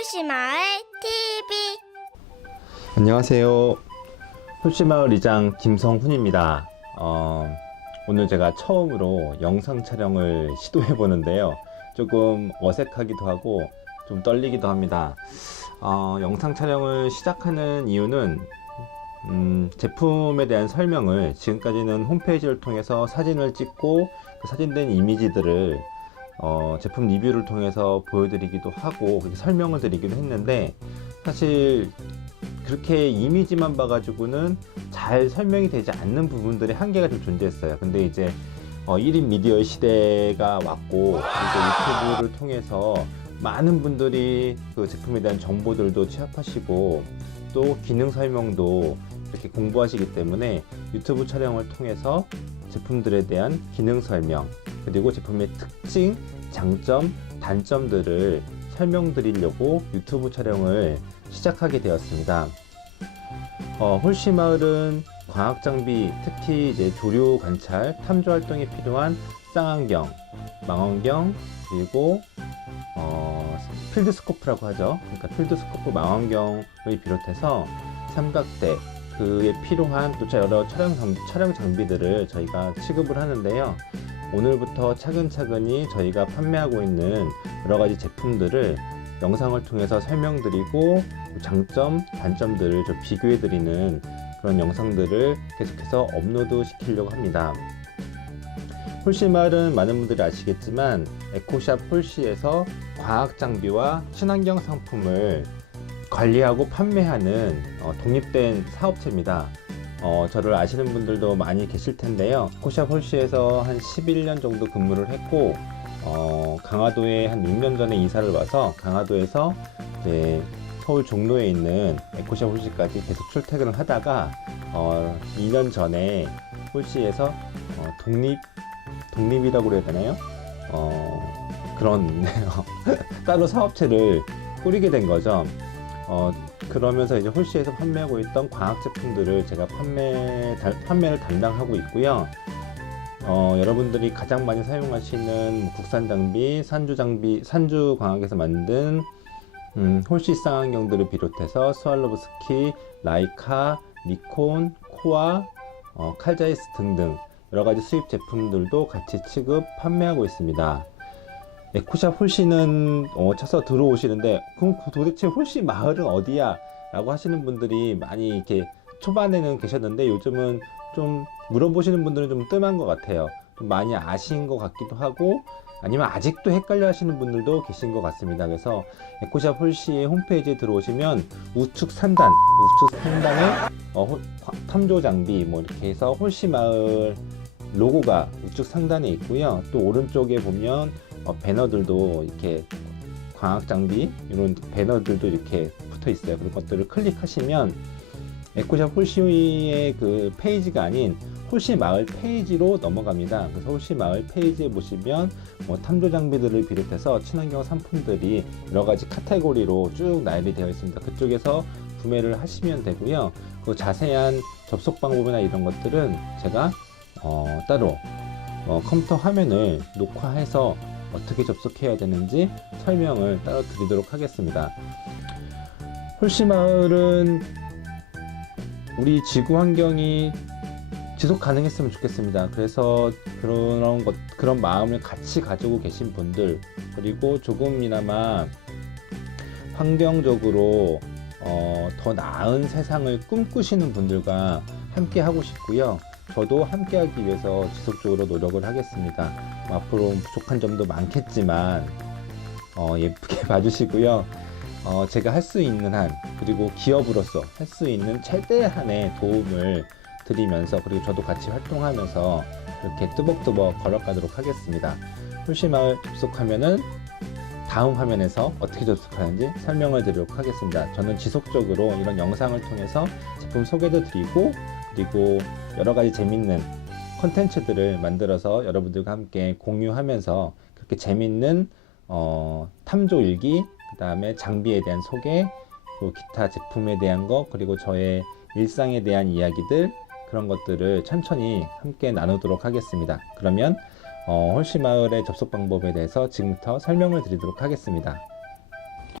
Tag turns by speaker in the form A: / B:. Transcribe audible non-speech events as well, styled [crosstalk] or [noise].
A: 호시마을 TV
B: 안녕하세요. 홀씨마을 이장 김성훈입니다. 어, 오늘 제가 처음으로 영상 촬영을 [laughs] 시도해 보는데요. 조금 어색하기도 하고 좀 떨리기도 합니다. 어, 영상 촬영을 시작하는 이유는 음, 제품에 대한 설명을 지금까지는 홈페이지를 통해서 사진을 찍고 그 사진된 이미지들을 어, 제품 리뷰를 통해서 보여드리기도 하고 설명을 드리기도 했는데 사실 그렇게 이미지만 봐가지고는 잘 설명이 되지 않는 부분들이 한계가 좀 존재했어요. 근데 이제 어, 1인 미디어의 시대가 왔고 그리고 유튜브를 통해서 많은 분들이 그 제품에 대한 정보들도 취합하시고 또 기능 설명도 이렇게 공부하시기 때문에 유튜브 촬영을 통해서 제품들에 대한 기능 설명 그리고 제품의 특징, 장점, 단점들을 설명드리려고 유튜브 촬영을 시작하게 되었습니다. 어, 홀씨마을은 과학 장비, 특히 이제 조류 관찰, 탐조 활동에 필요한 쌍안경, 망원경, 그리고 어, 필드스코프라고 하죠. 그러니까 필드스코프 망원경을 비롯해서 삼각대, 그에 필요한 또 여러 촬영, 장, 촬영 장비들을 저희가 취급을 하는데요. 오늘부터 차근차근히 저희가 판매하고 있는 여러 가지 제품들을 영상을 통해서 설명드리고 장점, 단점들을 좀 비교해드리는 그런 영상들을 계속해서 업로드 시키려고 합니다. 홀씨말은 많은 분들이 아시겠지만 에코샵 홀씨에서 과학 장비와 친환경 상품을 관리하고 판매하는 어, 독립된 사업체입니다. 어, 저를 아시는 분들도 많이 계실 텐데요. 에코샵 홀씨에서 한 11년 정도 근무를 했고 어, 강화도에 한 6년 전에 이사를 와서 강화도에서 이제 서울 종로에 있는 에코샵 홀씨까지 계속 출퇴근을 하다가 어, 2년 전에 홀씨에서 어, 독립 독립이라고 그래야 되나요? 어, 그런 [laughs] 따로 사업체를 꾸리게 된 거죠. 어, 그러면서 이제 홀씨에서 판매하고 있던 과학 제품들을 제가 판매 달- 판매를 담당하고 있고요. 어, 여러분들이 가장 많이 사용하시는 뭐 국산 장비, 산주 장비, 산주 광학에서 만든 음, 홀씨 쌍안경들을 비롯해서 스왈로브스키, 라이카, 니콘, 코아, 어, 칼자이스 등등 여러 가지 수입 제품들도 같이 취급 판매하고 있습니다. 에코샵 홀씨는 어, 쳐서 들어오시는데 그럼 도대체 홀씨 마을은 어디야? 라고 하시는 분들이 많이 이렇게 초반에는 계셨는데 요즘은 좀 물어보시는 분들은 좀 뜸한 것 같아요. 좀 많이 아신 것 같기도 하고 아니면 아직도 헷갈려 하시는 분들도 계신 것 같습니다. 그래서 에코샵 홀씨의 홈페이지에 들어오시면 우측 상단, 우측 상단에 어, 탐조 장비 뭐 이렇게 해서 홀씨 마을 로고가 우측 상단에 있고요. 또 오른쪽에 보면 어, 배너들도 이렇게 광학 장비 이런 배너들도 이렇게 붙어 있어요. 그런 것들을 클릭하시면 에코샵 홀씨의 그 페이지가 아닌 홀씨 마을 페이지로 넘어갑니다. 그래서 홀씨 마을 페이지에 보시면 뭐 탐조 장비들을 비롯해서 친환경 상품들이 여러 가지 카테고리로 쭉 나열이 되어 있습니다. 그쪽에서 구매를 하시면 되고요. 그 자세한 접속 방법이나 이런 것들은 제가 어, 따로 어, 컴퓨터 화면을 녹화해서 어떻게 접속해야 되는지 설명을 따로 드리도록 하겠습니다. 홀씨 마을은 우리 지구 환경이 지속 가능했으면 좋겠습니다. 그래서 그런 것, 그런 마음을 같이 가지고 계신 분들, 그리고 조금이나마 환경적으로 어, 더 나은 세상을 꿈꾸시는 분들과 함께 하고 싶고요. 저도 함께 하기 위해서 지속적으로 노력을 하겠습니다. 뭐 앞으로 부족한 점도 많겠지만, 어, 예쁘게 [laughs] 봐주시고요. 어, 제가 할 수 있는 한, 그리고 기업으로서 할 수 있는 최대한의 도움을 드리면서, 그리고 저도 같이 활동하면서 이렇게 뚜벅뚜벅 걸어가도록 하겠습니다. 홀씨마을 접속하면은 다음 화면에서 어떻게 접속하는지 설명을 드리도록 하겠습니다. 저는 지속적으로 이런 영상을 통해서 제품 소개도 드리고, 그리고 여러 가지 재밌는 콘텐츠들을 만들어서 여러분들과 함께 공유하면서 그렇게 재밌는 어, 탐조 일기, 그 다음에 장비에 대한 소개, 그리고 기타 제품에 대한 것, 그리고 저의 일상에 대한 이야기들, 그런 것들을 천천히 함께 나누도록 하겠습니다. 그러면 어, 홀씨 마을의 접속 방법에 대해서 지금부터 설명을 드리도록 하겠습니다.